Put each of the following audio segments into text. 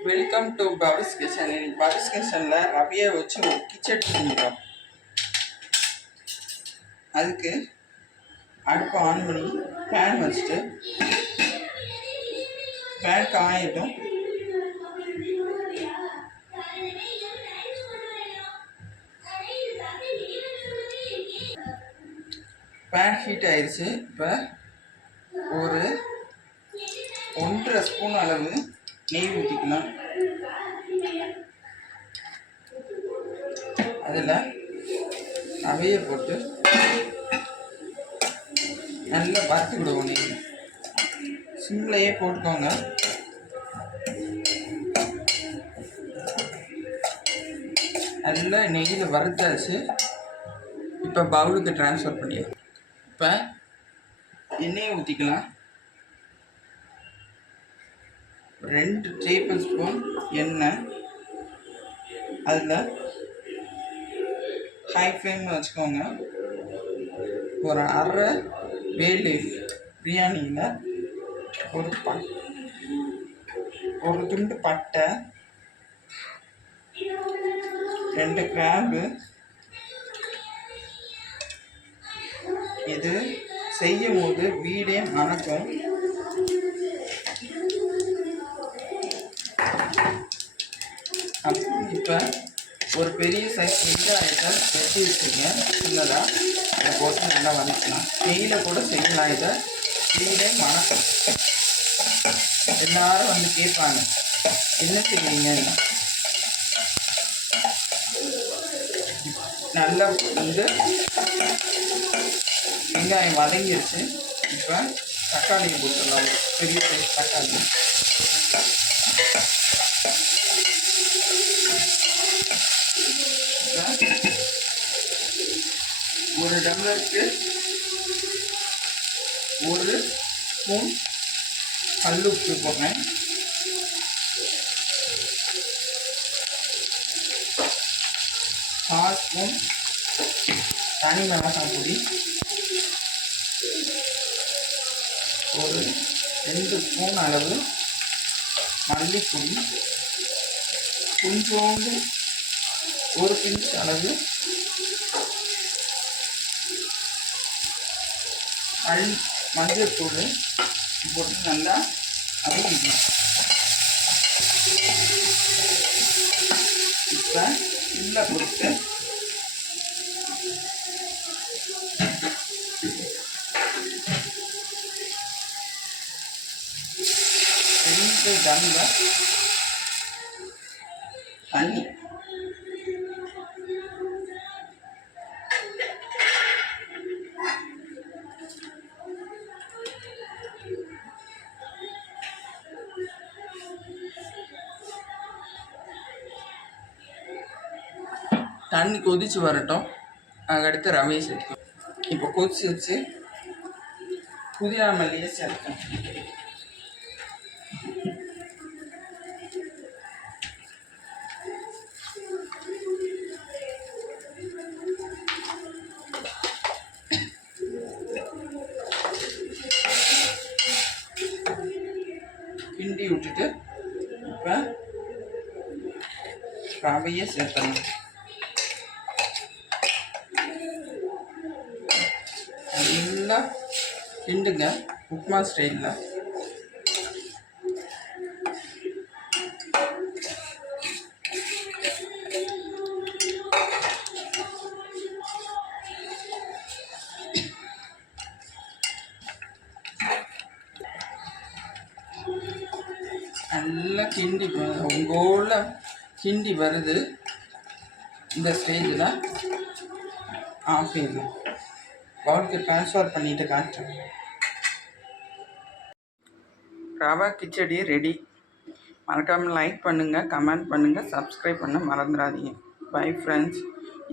Welcome to பபிஸ் kitchen இன்னைக்கு கிச்சனில் ரவையை வச்சு ஒரு கிச்சடி செஞ்சுக்கிறோம் அதுக்கு அடுப்பை ஆன் பண்ணி பேன் வச்சுட்டு பேன் காயட்டும். பேன் ஹீட் ஆயிடுச்சு இப்போ ஒரு ஒன்றரை ஸ்பூன் அளவு நெய் ஊற்றிக்கலாம் அதில் அவையை போட்டு நல்லா வறுத்து விடுவோம் நெய். சிம்லையே போட்டுக்கோங்க. நல்லா நெய்யில் வறுத்தாச்சு. இப்போ பவுலுக்கு ட்ரான்ஸ்ஃபர் பண்ணிடுவோம் இப்போ எண்ணெயை ஊற்றிக்கலாம் ரெண்டு டேபிள் ஸ்பூன் எண்ணெய். அதில் ஹை ஃப்ளேமில் வச்சுக்கோங்க. ஒரு அரை வேலி பிரியாணியில் ஒரு ப ஒரு துண்டு பட்டை ரெண்டு கிராம்பு. இது செய்யும் போது வீடே மணக்கும். இப்போ ஒரு பெரிய சைஸ் வெங்காயத்தை வெட்டி வச்சுருக்கேன். சின்னதாக அதை போட்டு நல்லா வதக்கலாம் நெய்யில் கூட செய்யலாம் இதை. வீடே மணக்கும் எல்லாரும் வந்து கேட்பாங்க. என்ன செய்வீங்கன்னு நல்லா வந்து வெங்காயம் வதங்கிடுச்சு இப்போ தக்காளியை போட்டுடலாம். பெரிய சைஸ் தக்காளி இப்போ ஒரு டம்ளருக்கு ஒரு ஸ்பூன் கல்லுப்பு போடுறேன். கால் ஸ்பூன் தனி மிளகாய் பொடி. ஒரு ரெண்டு ஸ்பூன் அளவு மல்லிப்பொடி. கொஞ்சோண்டு ஒரு பிஞ்ச் அளவு மல் மஞ்சள் தூள் போட்டு நல்லா அவிக்கணும் இப்போ உள்ள கொடுத்து ரெண்டு டம்ளர் தண்ணி தண்ணி கொதிச்சு வரட்டும். அதுக்கடுத்து ரவையை சேர்த்துக்கலாம் இப்போ கொதிச்சு வச்சு புதினா மல்லியை சேர்த்தேன் கிண்டி விட்டுட்டு இப்போ ரவையை சேர்த்தணும் நல்லா கிண்டுங்க உப்மா ஸ்டைலில். நல்லா கிண்டி ப- கிண்டி வருது. இந்த ஸ்டேஜில் ஆஃப் பண்ணிடலாம் பவுலுக்கு ட்ரான்ஸ்ஃபர் பண்ணிட்டு காட்டுறேன் ரவா கிச்சடி ரெடி மறக்காமல் லைக் பண்ணுங்கள் கமெண்ட் பண்ணுங்கள் சப்ஸ்கிரைப் பண்ண மறந்துடாதீங்க. பை ஃப்ரெண்ட்ஸ்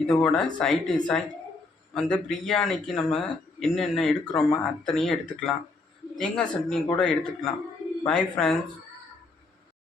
இதோட சைட் டிஷாய் வந்து பிரியாணிக்கு நம்ம என்னென்ன எடுக்கிறோமோ அத்தனையும் எடுத்துக்கலாம். தேங்காய் சட்னி கூட எடுத்துக்கலாம். Bye friends